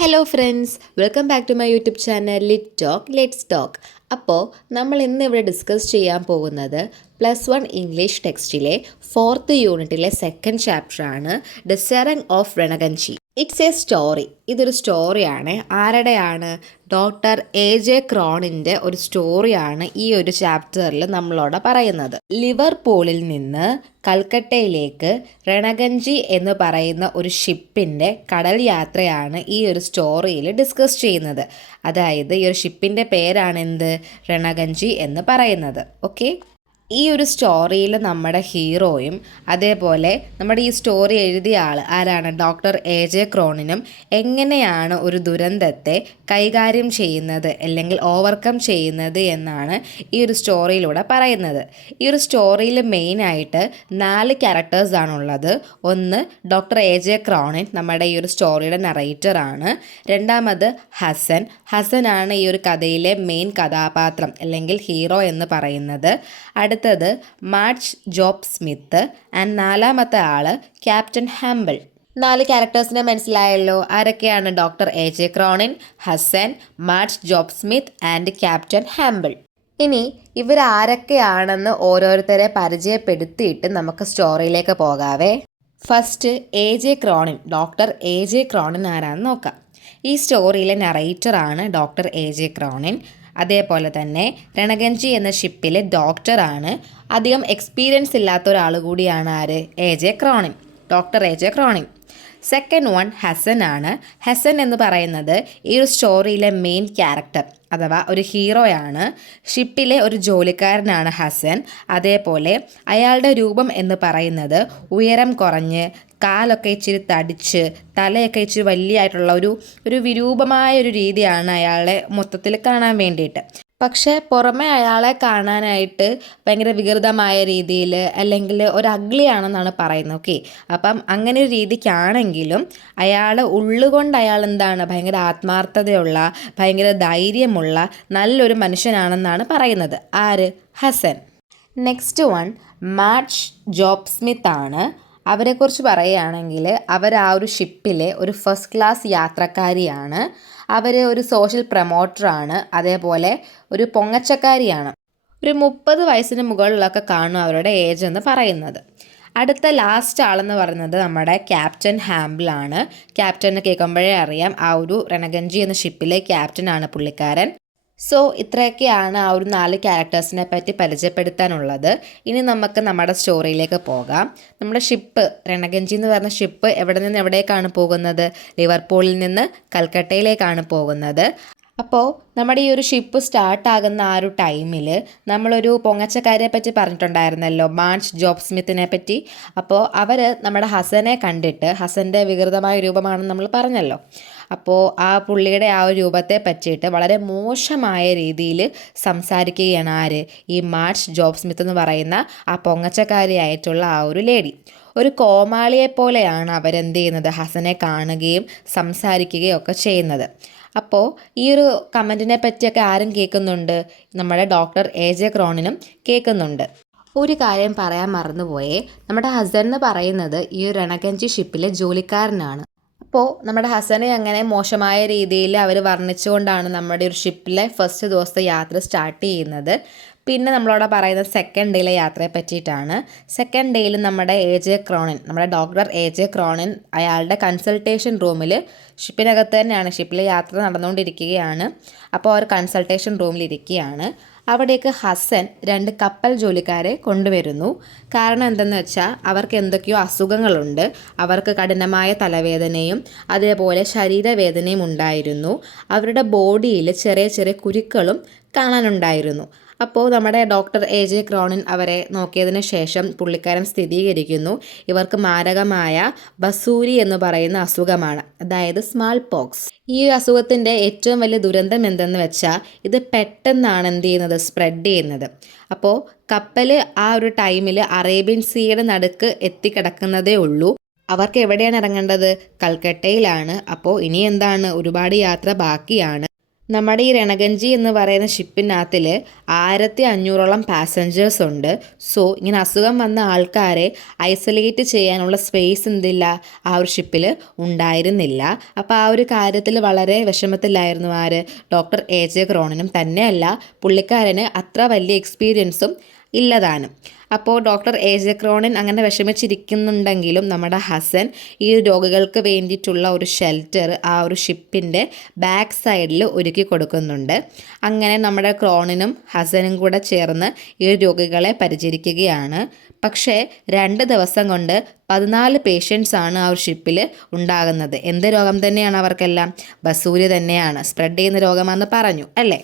Hello friends, welcome back to my YouTube channel Lit Talk let's talk. അപ്പോൾ നമ്മൾ ഇന്ന് ഇവിടെ ഡിസ്കസ് ചെയ്യാൻ പോകുന്നത് +1 ഇംഗ്ലീഷ് ടെക്സ്റ്റിലെ 4th യൂണിറ്റിലെ സെക്കൻഡ് ചാപ്റ്ററാണ് desiring of renunciation. It's a story. ഇതൊരു സ്റ്റോറിയാണ്. ആരുടെയാണ്? Doctor A.J. ക്രോണിൻ്റെ ഒരു സ്റ്റോറിയാണ് ഈ ഒരു ചാപ്റ്ററിൽ നമ്മളോട് പറയുന്നത്. ലിവർപൂളിൽ നിന്ന് കൽക്കട്ടയിലേക്ക് റെണഗൻജി എന്ന് പറയുന്ന ഒരു ഷിപ്പിൻ്റെ കടൽ യാത്രയാണ് ഈ ഒരു സ്റ്റോറിയിൽ ഡിസ്കസ് ചെയ്യുന്നത്. അതായത് ഈ ഒരു ഷിപ്പിൻ്റെ പേരാണ് എന്ത്? റെണഗൻജി എന്ന് പറയുന്നത്. ഓക്കെ, ഈ ഒരു സ്റ്റോറിയിൽ നമ്മുടെ ഹീറോയും അതേപോലെ നമ്മുടെ ഈ സ്റ്റോറി എഴുതിയ ആൾ ആരാണ്? Doctor A.J. ക്രോണിനും എങ്ങനെയാണ് ഒരു ദുരന്തത്തെ കൈകാര്യം ചെയ്യുന്നത് അല്ലെങ്കിൽ ഓവർകം ചെയ്യുന്നത് എന്നാണ് ഈ ഒരു സ്റ്റോറിയിലൂടെ പറയുന്നത്. ഈ ഒരു സ്റ്റോറിയിൽ മെയിനായിട്ട് 4 ക്യാരക്ടേഴ്സാണുള്ളത്. ഒന്ന് ഡോക്ടർ A.J. ക്രോണിൻ, നമ്മുടെ ഈ ഒരു സ്റ്റോറിയുടെ നറേറ്ററാണ്. രണ്ടാമത് ഹസനാണ് ഈ ഒരു കഥയിലെ മെയിൻ കഥാപാത്രം അല്ലെങ്കിൽ ഹീറോ എന്ന് പറയുന്നത്. അടുത്തത് മാർച്ച് ജോബ് സ്മിത്ത് ആൻഡ് നാലാമത്തെ ആള് ക്യാപ്റ്റൻ ഹാമ്പിൾ. 4 ക്യാരക്ടേഴ്സിനെ മനസ്സിലായല്ലോ. ആരൊക്കെയാണ്? Doctor A.J. Cronin, Hasan, March Job Smith and Captain Hamble. ഇനി ഇവരാരൊക്കെയാണെന്ന് ഓരോരുത്തരെ പരിചയപ്പെടുത്തിയിട്ട് നമുക്ക് സ്റ്റോറിയിലേക്ക് പോകാവേ. First A.J. Cronin. Doctor A.J. Cronin ആരാന്ന് നോക്കാം. ഈ സ്റ്റോറിയിലെ നറേറ്ററാണ് ഡോക്ടർ A.J. ക്രോണിൻ. അതേപോലെ തന്നെ റെണഗൻജി എന്ന ഷിപ്പിലെ ഡോക്ടറാണ്. അധികം എക്സ്പീരിയൻസ് ഇല്ലാത്ത ഒരാൾ കൂടിയാണ് ആര്? A.J. Cronin, doctor A.J. Cronin. Second one Hasan ആണ്. ഹസൻ എന്ന് പറയുന്നത് ഈ ഒരു സ്റ്റോറിയിലെ മെയിൻ ക്യാരക്ടർ അഥവാ ഒരു ഹീറോയാണ്. ഷിപ്പിലെ ഒരു ജോലിക്കാരനാണ് ഹസൻ. അതേപോലെ അയാളുടെ രൂപം എന്ന് പറയുന്നത് ഉയരം കുറഞ്ഞ് കാലൊക്കെ ഇച്ചിരി തടിച്ച് തലയൊക്കെ ഇച്ചിരി വലിയായിട്ടുള്ള ഒരു വിരൂപമായ ഒരു രീതിയാണ് അയാളെ മൊത്തത്തിൽ കാണാൻ വേണ്ടിയിട്ട്. പക്ഷേ പുറമെ അയാളെ കാണാനായിട്ട് ഭയങ്കര വികൃതമായ രീതിയിൽ അല്ലെങ്കിൽ ഒരു അഗ്ലിയാണെന്നാണ് പറയുന്നത്. ഓക്കെ, അപ്പം അങ്ങനെ ഒരു രീതിക്കാണെങ്കിലും അയാൾ ഉള്ളുകൊണ്ട് അയാൾ എന്താണ്? ഭയങ്കര ആത്മാർത്ഥതയുള്ള, ഭയങ്കര ധൈര്യമുള്ള നല്ലൊരു മനുഷ്യനാണെന്നാണ് പറയുന്നത്. ആര്? Hasan. Next one March Job Smith ആണ്. അവരെക്കുറിച്ച് പറയുകയാണെങ്കിൽ അവർ ആ ഒരു ഷിപ്പിലെ ഒരു ഫസ്റ്റ് ക്ലാസ് യാത്രക്കാരിയാണ്. അവർ ഒരു സോഷ്യൽ പ്രൊമോട്ടറാണ്. അതേപോലെ ഒരു പൊങ്ങച്ചക്കാരിയാണ്. ഒരു 30 വയസ്സിന് മുകളിലൊക്കെ കാണും അവരുടെ ഏജ് എന്ന് പറയുന്നത്. അടുത്ത ലാസ്റ്റ് ആളെന്ന് പറയുന്നത് നമ്മുടെ ക്യാപ്റ്റൻ ഹാമ്പിളാണ്. ക്യാപ്റ്റനെ കേൾക്കുമ്പോഴേ അറിയാം ആ ഒരു റെണഗൻജി എന്ന ഷിപ്പിലെ ക്യാപ്റ്റനാണ് പുള്ളിക്കാരൻ. സോ ഇത്രയൊക്കെയാണ് ആ ഒരു 4 ക്യാരക്ടേഴ്സിനെ പറ്റി പരിചയപ്പെടുത്താനുള്ളത്. ഇനി നമുക്ക് നമ്മുടെ സ്റ്റോറിയിലേക്ക് പോകാം. നമ്മുടെ ഷിപ്പ് റെണഗൻജി എന്ന് പറഞ്ഞ ഷിപ്പ് എവിടെ നിന്ന് എവിടേക്കാണ് പോകുന്നത്? ലിവർപൂളിൽ നിന്ന് കൽക്കട്ടയിലേക്കാണ് പോകുന്നത്. അപ്പോൾ നമ്മുടെ ഈ ഒരു ഷിപ്പ് സ്റ്റാർട്ടാകുന്ന ആ ഒരു ടൈമിൽ നമ്മളൊരു പൊങ്ങച്ചക്കാരിയെ പറ്റി പറഞ്ഞിട്ടുണ്ടായിരുന്നല്ലോ, മാർച്ച് ജോബ് സ്മിത്തിനെ പറ്റി. അപ്പോൾ അവർ നമ്മുടെ ഹസനെ കണ്ടിട്ട്, ഹസൻ്റെ വികൃതമായ രൂപമാണെന്ന് നമ്മൾ പറഞ്ഞല്ലോ, അപ്പോൾ ആ പുള്ളിയുടെ ആ ഒരു രൂപത്തെ പറ്റിയിട്ട് വളരെ മോശമായ രീതിയിൽ സംസാരിക്കുകയാണ് ആര്? ഈ മാർച്ച് ജോബ് സ്മിത്ത് എന്ന് പറയുന്ന ആ പൊങ്ങച്ചക്കാരിയായിട്ടുള്ള ആ ഒരു ലേഡി. ഒരു കോമാളിയെപ്പോലെയാണ് അവരെന്ത് ചെയ്യുന്നത്? ഹസനെ കാണുകയും സംസാരിക്കുകയും ഒക്കെ ചെയ്യുന്നത്. അപ്പോൾ ഈ ഒരു കമൻറ്റിനെ പറ്റിയൊക്കെ ആരും കേൾക്കുന്നുണ്ട്? നമ്മുടെ ഡോക്ടർ A.J. ക്രോണിനും കേൾക്കുന്നുണ്ട്. ഒരു കാര്യം പറയാൻ മറന്നുപോയേ, നമ്മുടെ ഹസൻ എന്ന് പറയുന്നത് ഈ ഒരു റെണഗൻജി ഷിപ്പിലെ ജോലിക്കാരനാണ്. അപ്പോൾ നമ്മുടെ ഹസനെ അങ്ങനെ മോശമായ രീതിയിൽ അവർ വർണ്ണിച്ചുകൊണ്ടാണ് നമ്മുടെ ഒരു ഷിപ്പിലെ ഫസ്റ്റ് ദിവസത്തെ യാത്ര സ്റ്റാർട്ട് ചെയ്യുന്നത്. പിന്നെ നമ്മളവിടെ പറയുന്നത് സെക്കൻഡ് ഡേയിലെ യാത്രയെ പറ്റിയിട്ടാണ്. സെക്കൻഡ് ഡേയിൽ നമ്മുടെ A.J. ക്രോണിൻ, നമ്മുടെ ഡോക്ടർ A.J. ക്രോണിൻ അയാളുടെ കൺസൾട്ടേഷൻ റൂമിൽ, ഷിപ്പിനകത്ത് തന്നെയാണ്, ഷിപ്പിലെ യാത്ര നടന്നുകൊണ്ടിരിക്കുകയാണ്. അപ്പോൾ അവർ കൺസൾട്ടേഷൻ റൂമിൽ ഇരിക്കുകയാണ്. അവിടേക്ക് ഹസൻ 2 കപ്പൽ ജോലിക്കാരെ കൊണ്ടുവരുന്നു. കാരണം എന്തെന്ന് വെച്ചാൽ അവർക്ക് എന്തൊക്കെയോ അസുഖങ്ങളുണ്ട്. അവർക്ക് കഠിനമായ തലവേദനയും അതേപോലെ ശരീരവേദനയും ഉണ്ടായിരുന്നു. അവരുടെ ബോഡിയിൽ ചെറിയ ചെറിയ കുരുക്കളും കാണാനുണ്ടായിരുന്നു. അപ്പോൾ നമ്മുടെ ഡോക്ടർ A.J. ക്രോണിൻ അവരെ നോക്കിയതിന് ശേഷം പുള്ളിക്കാരൻ സ്ഥിരീകരിക്കുന്നു ഇവർക്ക് മാരകമായ ബസൂരി എന്ന് പറയുന്ന അസുഖമാണ്, അതായത് സ്മാൾ പോക്സ്. ഈ അസുഖത്തിൻ്റെ ഏറ്റവും വലിയ ദുരന്തം എന്തെന്ന് വെച്ചാൽ ഇത് പെട്ടെന്നാണ് എന്ത് ചെയ്യുന്നത്? സ്പ്രെഡ് ചെയ്യുന്നത്. അപ്പോൾ കപ്പൽ ആ ഒരു ടൈമിൽ അറേബ്യൻ സീയുടെ നടുക്ക് എത്തിക്കിടക്കുന്നതേ ഉള്ളൂ. അവർക്ക് എവിടെയാണ് ഇറങ്ങേണ്ടത്? കൽക്കട്ടയിലാണ്. അപ്പോൾ ഇനി എന്താണ്? ഒരുപാട് യാത്ര ബാക്കിയാണ്. നമ്മുടെ ഈ രണഗഞ്ചി എന്ന് പറയുന്ന ഷിപ്പിനകത്തിൽ 1500ഓളം പാസഞ്ചേഴ്സ് ഉണ്ട്. സോ ഇങ്ങനെ അസുഖം വന്ന ആൾക്കാരെ ഐസൊലേറ്റ് ചെയ്യാനുള്ള സ്പേസ് എന്തില്ല ആ ഒരു ഷിപ്പിൽ ഉണ്ടായിരുന്നില്ല. അപ്പോൾ ആ ഒരു കാര്യത്തിൽ വളരെ വിഷമത്തിലായിരുന്നു ആര്, ഡോക്ടർ AJ ക്രോണിനും. തന്നെയല്ല, പുള്ളിക്കാരന് അത്ര വലിയ എക്സ്പീരിയൻസും ഇല്ലതാനും. അപ്പോൾ ഡോക്ടർ AJ ക്രോണിൻ അങ്ങനെ വിഷമിച്ചിരിക്കുന്നുണ്ടെങ്കിലും നമ്മുടെ ഹസൻ ഈ രോഗികൾക്ക് വേണ്ടിയിട്ടുള്ള ഒരു ഷെൽട്ടർ ആ ഒരു ഷിപ്പിൻ്റെ ബാക്ക് സൈഡിൽ ഒരുക്കി കൊടുക്കുന്നുണ്ട്. അങ്ങനെ നമ്മുടെ ക്രോണിനും ഹസനും കൂടെ ചേർന്ന് ഈ രോഗികളെ പരിചരിക്കുകയാണ്. പക്ഷേ 2 ദിവസം കൊണ്ട് 14 പേഷ്യൻസ് ആണ് ആ ഒരു ഷിപ്പിൽ ഉണ്ടാകുന്നത്. എന്ത് രോഗം തന്നെയാണ് അവർക്കെല്ലാം? ബസൂരി തന്നെയാണ്. സ്പ്രെഡ് ചെയ്യുന്ന രോഗമാണെന്ന് പറഞ്ഞു അല്ലേ?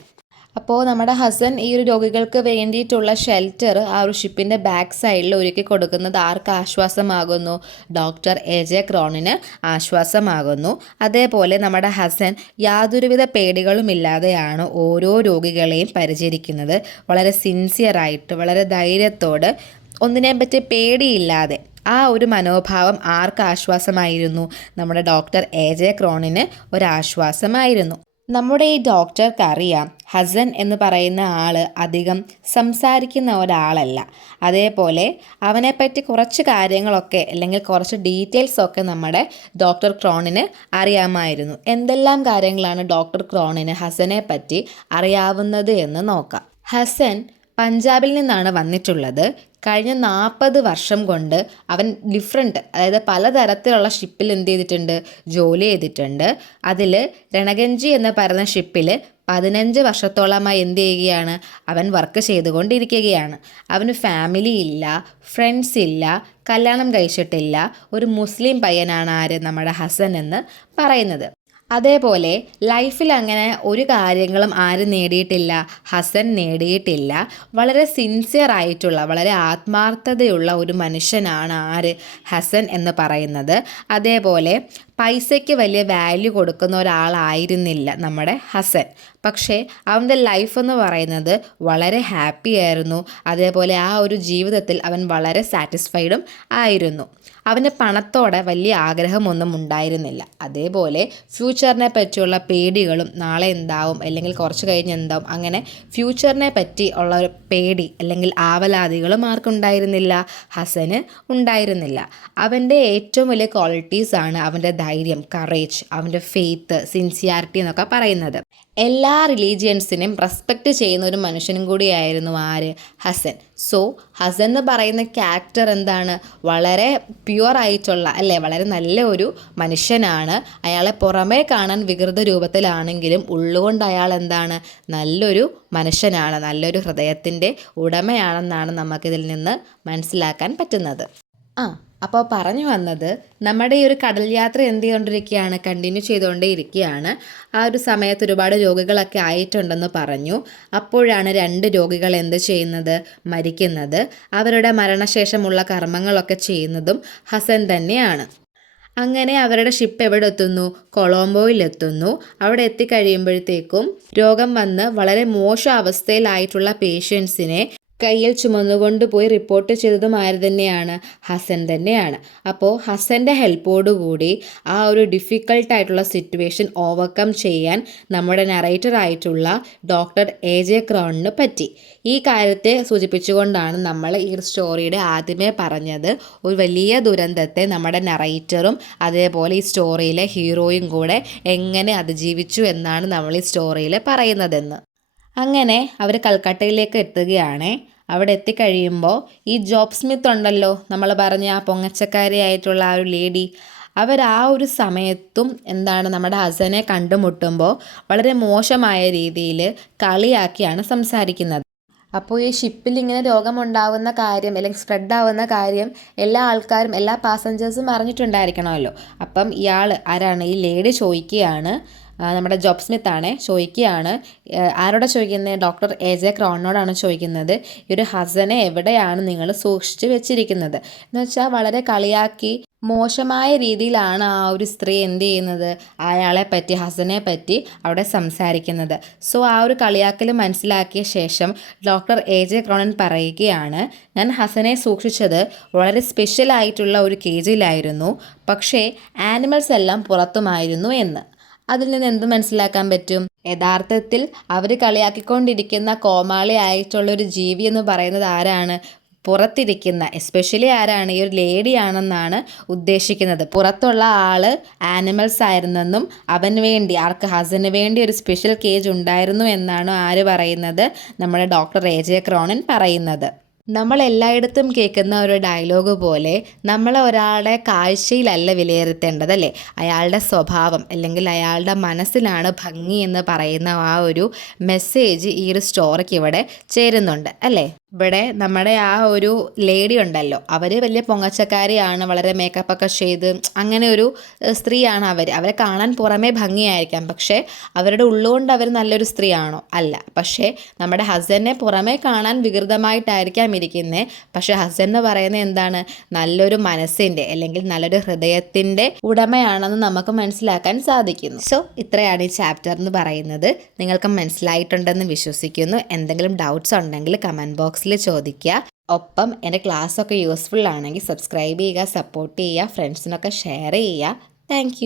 അപ്പോൾ നമ്മുടെ ഹസൻ ഈ ഒരു രോഗികൾക്ക് വേണ്ടിയിട്ടുള്ള ഷെൽട്ടർ ആ ഒരു ഷിപ്പിൻ്റെ ബാക്ക് സൈഡിൽ ഒരുക്കി കൊടുക്കുന്നത് ആർക്ക് ആശ്വാസമാകുന്നു? Doctor AJ ക്രോണിന് ആശ്വാസമാകുന്നു. അതേപോലെ നമ്മുടെ ഹസൻ യാതൊരുവിധ പേടികളുമില്ലാതെയാണ് ഓരോ രോഗികളെയും പരിചരിക്കുന്നത്. വളരെ സിൻസിയറായിട്ട്, വളരെ ധൈര്യത്തോട്, ഒന്നിനെപ്പറ്റി പേടിയില്ലാതെ. ആ ഒരു മനോഭാവം ആർക്ക് ആശ്വാസമായിരുന്നു? നമ്മുടെ ഡോക്ടർ AJ ക്രോണിന് ഒരാശ്വാസമായിരുന്നു. നമ്മുടെ ഈ ഡോക്ടർക്ക് അറിയാം ഹസൻ എന്ന് പറയുന്ന ആൾ അധികം സംസാരിക്കുന്ന ഒരാളല്ല. അതേപോലെ അവനെപ്പറ്റി കുറച്ച് കാര്യങ്ങളൊക്കെ അല്ലെങ്കിൽ കുറച്ച് ഡീറ്റെയിൽസൊക്കെ നമ്മുടെ ഡോക്ടർ ക്രോണിന് അറിയാമായിരുന്നു. എന്തെല്ലാം കാര്യങ്ങളാണ് ഡോക്ടർ ക്രോണിന് ഹസനെ പറ്റി അറിയാവുന്നത് എന്ന് നോക്കാം. ഹസൻ പഞ്ചാബിൽ നിന്നാണ് വന്നിട്ടുള്ളത്. കഴിഞ്ഞ 40 വർഷം കൊണ്ട് അവൻ അതായത് പലതരത്തിലുള്ള ഷിപ്പിൽ എന്ത് ചെയ്തിട്ടുണ്ട്? ജോലി ചെയ്തിട്ടുണ്ട്. അതിൽ രണഗഞ്ചി എന്ന് പറയുന്ന ഷിപ്പിൽ 15 വർഷത്തോളമായി എന്ത് ചെയ്യുകയാണ്? അവൻ വർക്ക് ചെയ്തുകൊണ്ടിരിക്കുകയാണ്. അവന് ഫാമിലി ഇല്ല, ഫ്രണ്ട്സ് ഇല്ല, കല്യാണം കഴിച്ചിട്ടില്ല. ഒരു മുസ്ലിം പയ്യനാണ് ആര്? നമ്മുടെ ഹസൻ എന്ന് പറയുന്നത്. അതേപോലെ ലൈഫിൽ അങ്ങനെ ഒരു കാര്യങ്ങളും ആരും നേടിയിട്ടില്ല, ഹസൻ നേടിയിട്ടില്ല. വളരെ സിൻസിയർ ആയിട്ടുള്ള, വളരെ ആത്മാർത്ഥതയുള്ള ഒരു മനുഷ്യനാണ് ആര്? ഹസൻ എന്ന് പറയുന്നത്. അതേപോലെ പൈസയ്ക്ക് വലിയ വാല്യൂ കൊടുക്കുന്ന ഒരാളായിരുന്നില്ല നമ്മുടെ ഹസൻ. പക്ഷേ അവൻ്റെ ലൈഫ് എന്ന് പറയുന്നത് വളരെ ഹാപ്പി ആയിരുന്നു. അതേപോലെ ആ ഒരു ജീവിതത്തിൽ അവൻ വളരെ സാറ്റിസ്ഫൈഡും ആയിരുന്നു. അവന് പണത്തോടെ വലിയ ആഗ്രഹമൊന്നും ഉണ്ടായിരുന്നില്ല. അതേപോലെ ഫ്യൂച്ചറിനെ പറ്റിയുള്ള പേടികളും, നാളെ എന്താവും അല്ലെങ്കിൽ കുറച്ച് കഴിഞ്ഞ് എന്താവും, അങ്ങനെ ഫ്യൂച്ചറിനെ പറ്റി ഉള്ള ഒരു പേടി അല്ലെങ്കിൽ ആവലാതികളും ആർക്കുണ്ടായിരുന്നില്ല? ഹസന് ഉണ്ടായിരുന്നില്ല. അവൻ്റെ ഏറ്റവും വലിയ ക്വാളിറ്റീസാണ് അവൻ്റെ ധൈര്യം, കറേജ്, അവൻ്റെ ഫെയ്ത്ത്, സിൻസിയാരിറ്റി എന്നൊക്കെ പറയുന്നത്. എല്ലാ റിലീജിയൻസിനെയും റെസ്പെക്റ്റ് ചെയ്യുന്ന ഒരു മനുഷ്യനും കൂടിയായിരുന്നു ആര്? ഹസൻ. സോ ഹസൻ എന്ന് പറയുന്ന ക്യാരക്ടർ എന്താണ്? വളരെ പ്യുവർ ആയിട്ടുള്ള അല്ലേ, വളരെ നല്ല ഒരു മനുഷ്യനാണ്. അയാളെ പുറമേ കാണാൻ വികൃത രൂപത്തിലാണെങ്കിലും ഉള്ളുകൊണ്ട് അയാൾ എന്താണ്? നല്ലൊരു മനുഷ്യനാണ്, നല്ലൊരു ഹൃദയത്തിൻ്റെ ഉടമയാണെന്നാണ് നമുക്കിതിൽ നിന്ന് മനസ്സിലാക്കാൻ പറ്റുന്നത്. അപ്പോൾ പറഞ്ഞു വന്നത്, നമ്മുടെ ഈ ഒരു കടൽ യാത്ര എന്ത് ചെയ്തുകൊണ്ടിരിക്കുകയാണ്? കണ്ടിന്യൂ ചെയ്തുകൊണ്ടേ ഇരിക്കുകയാണ്. ആ ഒരു സമയത്ത് ഒരുപാട് രോഗികളൊക്കെ ആയിട്ടുണ്ടെന്ന് പറഞ്ഞു. അപ്പോഴാണ് 2 രോഗികൾ എന്ത് ചെയ്യുന്നത്? മരിക്കുന്നത്. അവരുടെ മരണശേഷമുള്ള കർമ്മങ്ങളൊക്കെ ചെയ്യുന്നതും ഹസൻ തന്നെയാണ്. അങ്ങനെ അവരുടെ ഷിപ്പ് എവിടെ എത്തുന്നു? കൊളംബോയിലെത്തുന്നു. അവിടെ എത്തിക്കഴിയുമ്പോഴത്തേക്കും രോഗം വന്ന് വളരെ മോശം അവസ്ഥയിലായിട്ടുള്ള പേഷ്യൻസിനെ കയ്യിൽ ചുമന്നുകൊണ്ട് പോയി റിപ്പോർട്ട് ചെയ്തതും ആര് തന്നെയാണ്? ഹസൻ തന്നെയാണ്. അപ്പോൾ ഹസൻ്റെ ഹെൽപ്പോടുകൂടി ആ ഒരു ഡിഫിക്കൽട്ടായിട്ടുള്ള സിറ്റുവേഷൻ ഓവർകം ചെയ്യാൻ നമ്മുടെ നറേറ്റർ ആയിട്ടുള്ള ഡോക്ടർ AJ ക്രോണിന് പറ്റി. ഈ കാര്യത്തെ സൂചിപ്പിച്ചുകൊണ്ടാണ് നമ്മൾ ഈ സ്റ്റോറിയുടെ ആദ്യമേ പറഞ്ഞത്, ഒരു വലിയ ദുരന്തത്തെ നമ്മുടെ നറേറ്ററും അതേപോലെ ഈ സ്റ്റോറിയിലെ ഹീറോയും കൂടെ എങ്ങനെ അതിജീവിച്ചു എന്നാണ് നമ്മൾ ഈ സ്റ്റോറിയിൽ പറയുന്നതെന്ന്. അങ്ങനെ അവർ കൽക്കട്ടയിലേക്ക് എത്തുകയാണ്. അവിടെ എത്തിക്കഴിയുമ്പോൾ ഈ ജോബ് സ്മിത്ത് ഉണ്ടല്ലോ, നമ്മൾ പറഞ്ഞ ആ പൊങ്ങച്ചക്കാരിയായിട്ടുള്ള ആ ഒരു ലേഡി, അവർ ആ ഒരു സമയത്തും എന്താണ് നമ്മുടെ ഹസനെ കണ്ടുമുട്ടുമ്പോൾ വളരെ മോശമായ രീതിയിൽ കളിയാക്കിയാണ് സംസാരിക്കുന്നത്. അപ്പോൾ ഈ ഷിപ്പിൽ ഇങ്ങനെ രോഗമുണ്ടാകുന്ന കാര്യം അല്ലെങ്കിൽ സ്പ്രെഡ് ആവുന്ന കാര്യം എല്ലാ ആൾക്കാരും, എല്ലാ പാസഞ്ചേഴ്സും അറിഞ്ഞിട്ടുണ്ടായിരിക്കണമല്ലോ. അപ്പം ഇയാൾ ആരാണ്? ഈ ലേഡി ചോദിക്കുകയാണ്, നമ്മുടെ ജോബ് സ്മിത്ത് ആണ് ചോദിക്കുകയാണ്. ആരോടാണ് ചോദിക്കുന്നത്? ഡോക്ടർ AJ ക്രോണിനോടാണ് ചോദിക്കുന്നത്. ഈ ഒരു ഹസനെ എവിടെയാണ് നിങ്ങൾ സൂക്ഷിച്ച് വെച്ചിരിക്കുന്നത് എന്ന് വെച്ചാൽ വളരെ കളിയാക്കി മോശമായ രീതിയിലാണ് ആ ഒരു സ്ത്രീ എന്ത് ചെയ്യുന്നത്? അയാളെ പറ്റി, ഹസനെ പറ്റി അവിടെ സംസാരിക്കുന്നത്. സോ ആ ഒരു കളിയാക്കൽ മനസ്സിലാക്കിയ ശേഷം ഡോക്ടർ AJ ക്രോണിൻ പറയുകയാണ്, ഞാൻ ഹസനെ സൂക്ഷിച്ചത് വളരെ സ്പെഷ്യലായിട്ടുള്ള ഒരു കേജിലായിരുന്നു, പക്ഷേ ആനിമൽസ് എല്ലാം പുറത്തുമായിരുന്നു എന്ന്. അതിൽ നിന്ന് എന്ത് മനസ്സിലാക്കാൻ പറ്റും? യഥാർത്ഥത്തിൽ അവർ കളിയാക്കിക്കൊണ്ടിരിക്കുന്ന കോമാളി ആയിട്ടുള്ളൊരു ജീവി എന്ന് പറയുന്നത് ആരാണ്? പുറത്തിരിക്കുന്ന എസ്പെഷ്യലി ആരാണ്? ഈ ഒരു ലേഡിയാണെന്നാണ് ഉദ്ദേശിക്കുന്നത്. പുറത്തുള്ള ആള് ആനിമൽസ് ആയിരുന്നെന്നും അവന് വേണ്ടി ഹസന് വേണ്ടി ഒരു സ്പെഷ്യൽ കേജ് ഉണ്ടായിരുന്നു എന്നാണ് ആര് പറയുന്നത്? നമ്മുടെ ഡോക്ടർ AJ ക്രോണിൻ പറയുന്നത്. നമ്മൾ എല്ലായിടത്തും കേൾക്കുന്ന ഒരു ഡയലോഗ് പോലെ നമ്മൾ ഒരാളുടെ കാഴ്ചയിലല്ല വിലയിരുത്തേണ്ടത് അല്ലേ, അയാളുടെ സ്വഭാവം അല്ലെങ്കിൽ അയാളുടെ മനസ്സിലാണ് ഭംഗി എന്ന് പറയുന്ന ആ ഒരു മെസ്സേജ് ഈ ഒരു സ്റ്റോറിക്ക് ഇവിടെ ചേരുന്നുണ്ട് അല്ലേ. ഇവിടെ നമ്മുടെ ആ ഒരു ലേഡി ഉണ്ടല്ലോ, അവർ വലിയ പൊങ്ങച്ചക്കാരിയാണ്, വളരെ മേക്കപ്പൊക്കെ ചെയ്ത് അങ്ങനെ ഒരു സ്ത്രീയാണ് അവരെ കാണാൻ പുറമേ ഭംഗിയായിരിക്കാം, പക്ഷേ അവരുടെ ഉള്ളുകൊണ്ട് അവർ നല്ലൊരു സ്ത്രീയാണോ? അല്ല. പക്ഷേ നമ്മുടെ ഹസ്ബൻഡിനെ പുറമേ കാണാൻ വികൃതമായിട്ടായിരിക്കാം ഇരിക്കുന്നത്, പക്ഷേ ഹസ്ബൻഡ് എന്ന് പറയുന്നത് എന്താണ്? നല്ലൊരു മനസ്സിൻ്റെ അല്ലെങ്കിൽ നല്ലൊരു ഹൃദയത്തിൻ്റെ ഉടമയാണെന്ന് നമുക്ക് മനസ്സിലാക്കാൻ സാധിക്കുന്നു. സോ ഇത്രയാണ് ഈ ചാപ്റ്റർ എന്ന് പറയുന്നത്. നിങ്ങൾക്ക് മനസ്സിലായിട്ടുണ്ടെന്ന് വിശ്വസിക്കുന്നു. എന്തെങ്കിലും ഡൗട്ട്സ് ഉണ്ടെങ്കിൽ കമൻറ്റ് ബോക്സിൽ ചോദിക്കുക. ഒപ്പം എൻ്റെ ക്ലാസ്സൊക്കെ യൂസ്ഫുൾ ആണെങ്കിൽ സബ്സ്ക്രൈബ് ചെയ്യുക, സപ്പോർട്ട് ചെയ്യുക, ഫ്രണ്ട്സിനൊക്കെ ഷെയർ ചെയ്യുക. താങ്ക്